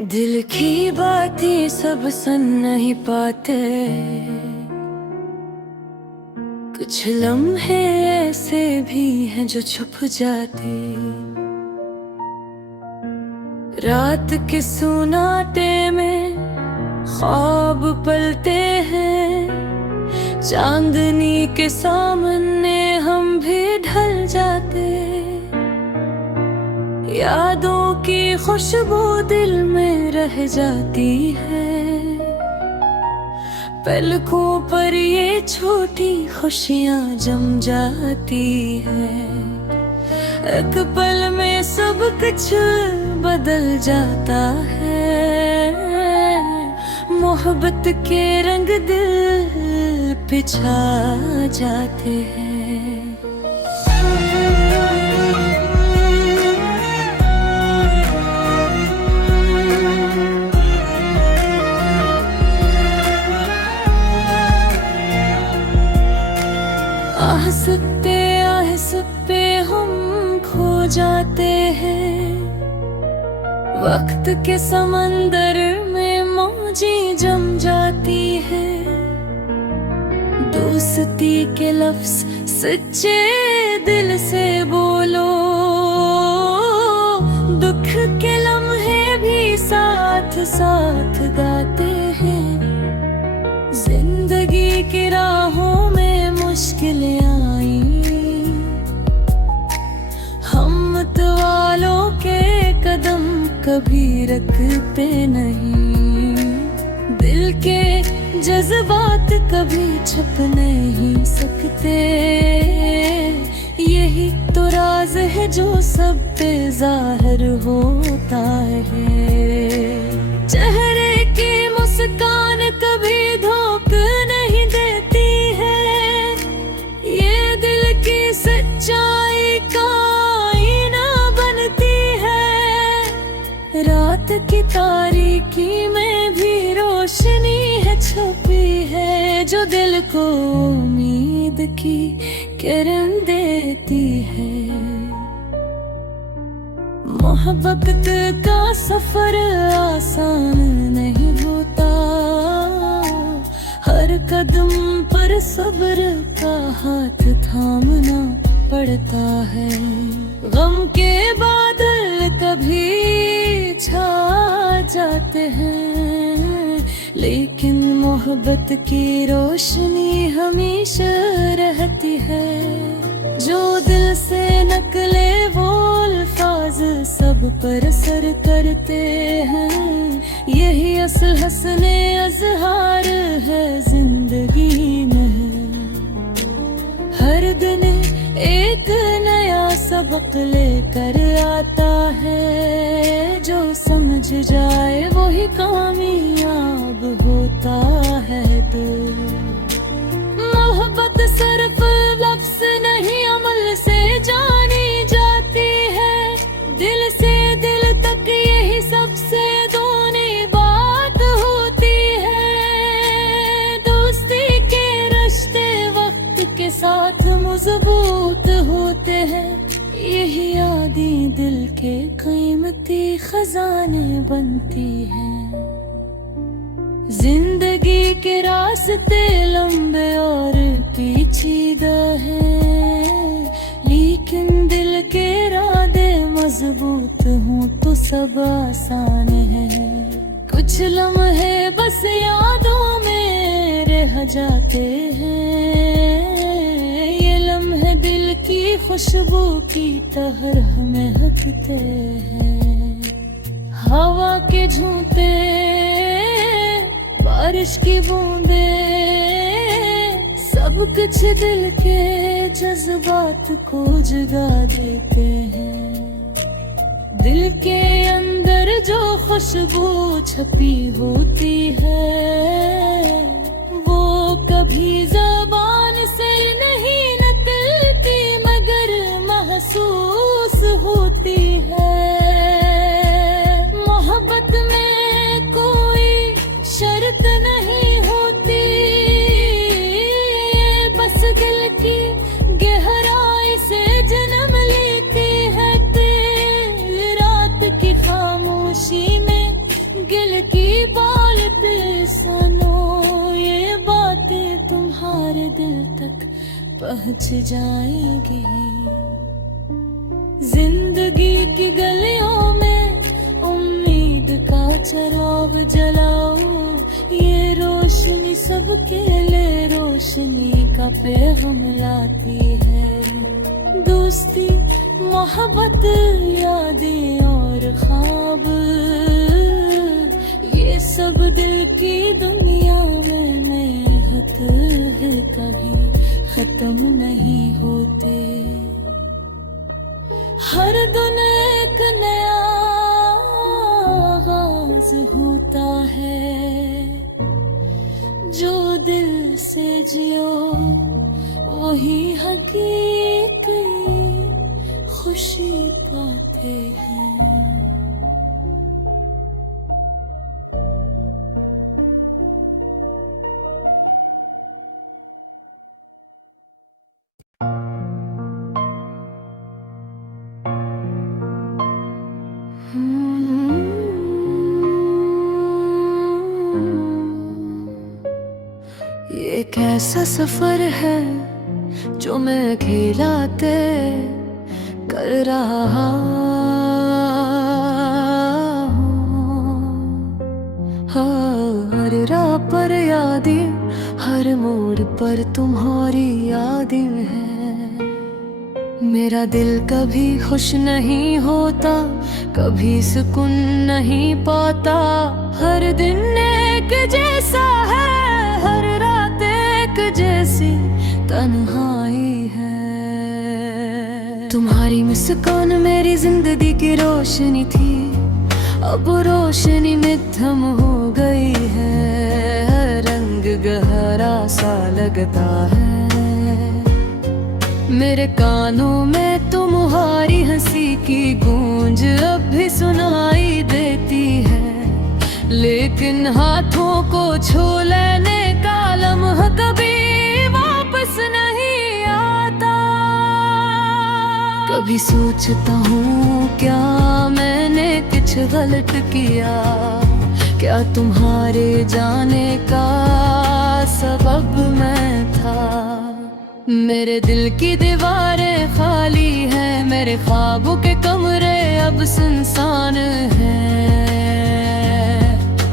दिल की बातें सब सुन नहीं पाते, कुछ लम्हे ऐसे भी हैं जो छुप जाते। रात के सुनाटे में ख्वाब पलते हैं, चांदनी के सामने हम भी ढल जाते। यादों की खुशबू दिल में रह जाती है, पलकों पर ये छोटी खुशियां जम जाती है। एक पल में सब कुछ बदल जाता है, मोहब्बत के रंग दिल पे छा जाते हैं। आहिस्ते हम खो जाते हैं, वक्त के समंदर में मौजें जम जाती है। दोस्ती के लफ्ज सच्चे दिल से बोलो, दुख के लम्हे भी साथ साथ गाते हैं। जिंदगी की राहों में मुश्किलें आई, हिम्मत वालों के कदम कभी रुकते नहीं। दिल के जज्बात कभी छुप नहीं सकते, यही तो राज है जो सब पे जाहिर होता है। चेहरे की मुस्कान कभी धोखा नहीं देती है, ये दिल की सच्चाई का आईना बनती है। रात की तारीकी में भी रोशनी है छुपी है, जो दिल को उम्मीद की किरण देती है। मोहब्बत का सफर आसान नहीं होता, हर कदम पर सब्र का हाथ थामना पड़ता है। गम के बादल कभी छा जाते हैं, लेकिन मोहब्बत की रोशनी हमेशा रहती है। जो दिल से निकले वो अल्फाज सब पर असर करते हैं, यही असल हस्ने अज़हार है जिंदगी में। हर दिन एक नया सबक लेकर आता है, जो समझ जाए वही कामयाब होता है। दिल मोहब्बत सिर्फ लफ्ज़ नहीं अमल से जानी जाती है, दिल से दिल तक यही सबसे दोनी बात होती है। दोस्ती के रिश्ते वक्त के साथ मजबूत होते हैं, यही यादें दिल के कीमती खजाने बनती हैं। जिंदगी के रास्ते लंबे और पेचीदा है, लेकिन दिल के इरादे मजबूत हों तो सब आसान है। कुछ लम्हे बस यादों में रह जाते हैं, ये लम्हे दिल की खुशबू की तरह महकते हैं। हवा के झोंके, बारिश की बूंदे, सब कुछ दिल के जज्बात को जगा देते हैं। दिल के अंदर जो खुशबू छपी होती है, वो कभी ज़बान से नहीं निकलती मगर महसूस होती है। मोहब्बत में कोई शर्त नहीं होती, बस दिल की गहराई से जन्म लेती है। रात की खामोशी में पहुंच जाएंगे। जिंदगी की गलियों में उम्मीद का चिराग जलाओ, ये रोशनी सबके लिए रोशनी का पैगाम लाती है। दोस्ती, मोहब्बत, यादें और ख्वाब, ये सब दिल की दुनिया में मेहनत है, कभी खत्म नहीं होते। हर दिन एक नया आगाज होता है, जो दिल से जियो वही हकीकी खुशी पाते हैं। ये कैसा सफर है जो मैं अकेला तय कर रहा हूँ। हर राह पर यादें, हर मोड़ पर तुम्हारी यादें हैं। मेरा दिल कभी खुश नहीं होता, कभी सुकून नहीं पाता। हर दिन एक जैसा है, हर रात एक जैसी तन्हाई है। तुम्हारी मुस्कान मेरी जिंदगी की रोशनी थी, अब रोशनी में थम हो गई है। रंग गहरा सा लगता है, मेरे कानों में तुम्हारी हंसी की गूंज अब भी सुनाई देती है। लेकिन हाथों को छू लेने का लम्हा कभी वापस नहीं आता। कभी सोचता हूँ क्या मैंने कुछ गलत किया, क्या तुम्हारे जाने का सबब मैं था। मेरे दिल की दीवारें खाली हैं, मेरे ख्वाबों के कमरे अब सुनसान हैं।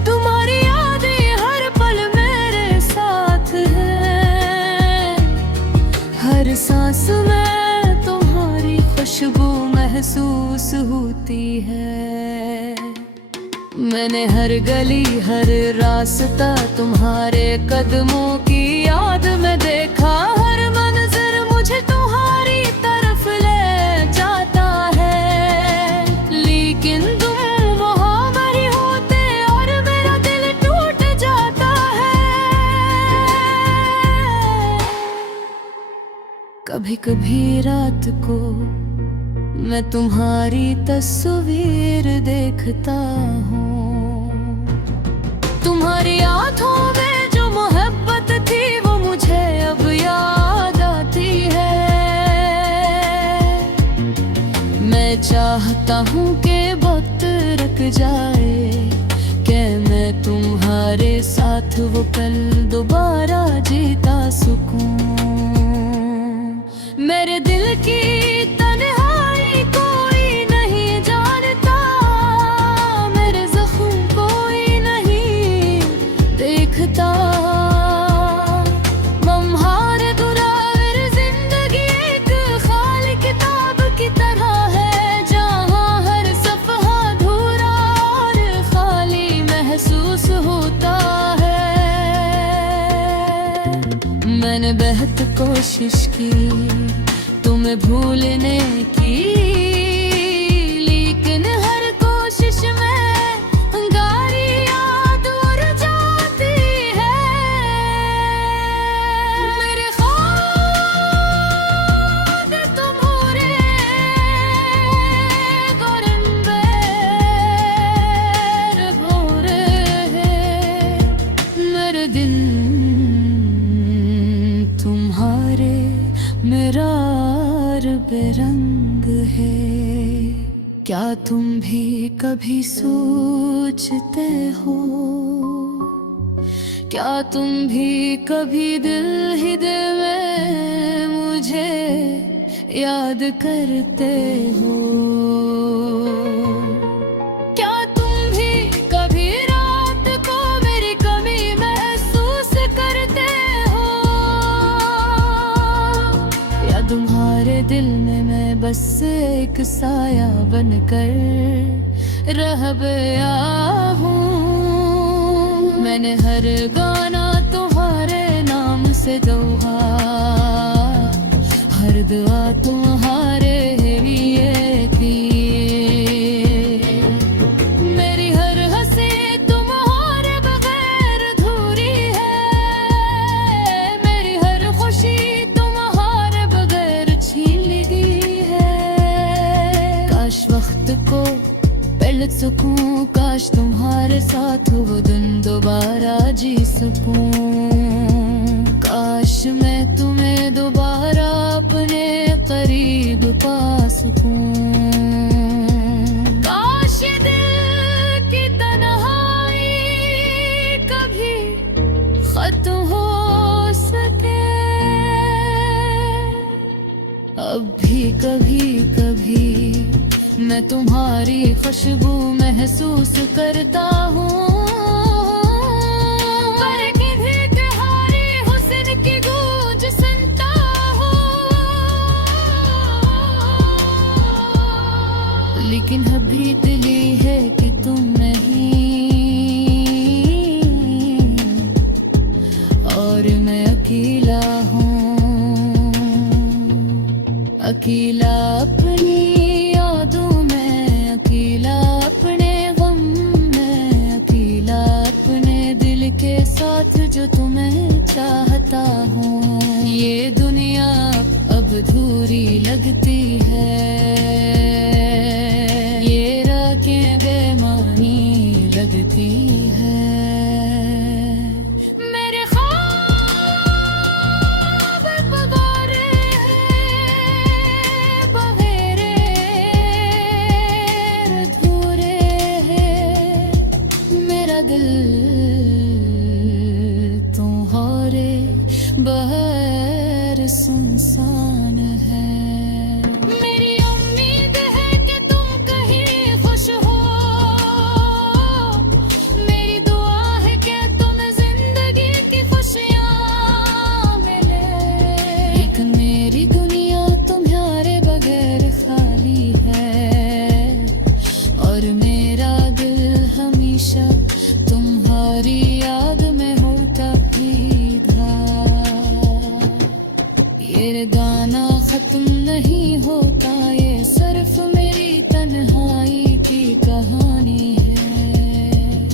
तुम्हारी यादें हर पल मेरे साथ हैं, हर सांस में तुम्हारी खुशबू महसूस होती है। मैंने हर गली हर रास्ता तुम्हारे कदमों की याद में देखा। हर मंजर मुझे तुम्हारी तरफ ले जाता है, लेकिन तुम वहाँ नहीं होते और मेरा दिल टूट जाता है। कभी कभी रात को मैं तुम्हारी तस्वीर देखता हूँ। तुम्हारी आँखों में जो मोहब्बत थी वो मुझे अब याद आती है। मैं चाहता हूँ कि वक्त रुक जाए, कि मैं तुम्हारे साथ वो पल दोबारा जीता सकूं। मेरे दिल की तन्हाई कोई नहीं जानता, मेरे जख्म कोई नहीं देखता। मम्हार दुरार जिंदगी एक खाली किताब की तरह है, जहाँ हर सफ़हा अधूरा और खाली महसूस होता है। मैंने बेहद कोशिश की तुम्हें भूलने की, लेकिन हर कोशिश में गारी याद उड़ जाती है। मेरे ख्वाब तुम्हारे गुरिंदे भोरे हैं, मेरे दिन तुम्हारे मेरा बेरंग है। क्या तुम भी कभी सोचते हो, क्या तुम भी कभी दिल ही दिल में मुझे याद करते हो। क्या तुम भी कभी रात को मेरी कमी महसूस करते हो, या तुम्हारे दिल में मैं बस एक साया बनकर रह गया हूँ। मैंने हर गाना तुम्हारे नाम से दोहा, हर दुआ तुम्हारे लिए की। मेरी हर हंसी तुम्हारे बगैर अधूरी है, मेरी हर खुशी तुम्हारे बगैर छीन ली गई है। काश वक्त को पलट सकूं, काश तुम्हारे साथ वो दिन दोबारा जी सकूं। काश मैं तुम्हें दोबारा अपने करीब पा सकूं। काश ये दिल की तन्हाई कभी खत्म हो सके। अब भी कभी कभी मैं तुम्हारी खुशबू महसूस करता हूँ। पर किसी तुम्हारी हुस्न की गूंज सुनता हूँ, लेकिन अभी दिली है कि तुम नहीं, और मैं अकेला हूँ। अकेला अपनी यादों में, अकेला अपने गम में, अकेला अपने दिल के साथ जो तुम्हें चाहता हूँ। ये दुनिया अब अधूरी लगती है, ये रातें बेमानी लगती है। मेरे ख्वाब बगारे हैं, बहेरे अधूरे हैं। मेरा दिल तुम्हारे बगैर सुनसान है। मेरी उम्मीद है कि तुम कहीं खुश हो, मेरी दुआ है कि तुम्हें जिंदगी की खुशियाँ मिले। लेकिन मेरी दुनिया तुम्हारे बगैर खाली है, और मेरा दिल हमेशा तुम्हारी याद में होता भीगा। ये गाना खत्म नहीं होता, ये सिर्फ मेरी तन्हाई की कहानी है,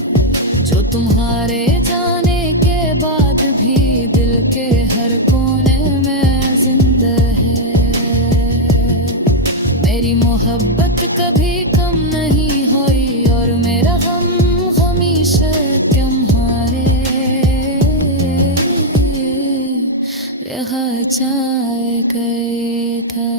जो तुम्हारे जाने के बाद भी दिल के हर कोने में जिंदा है। मेरी मोहब्बत कभी कम नहीं हुई, और मेरा गम हमेशा तुम्हारे रह जाएगा था।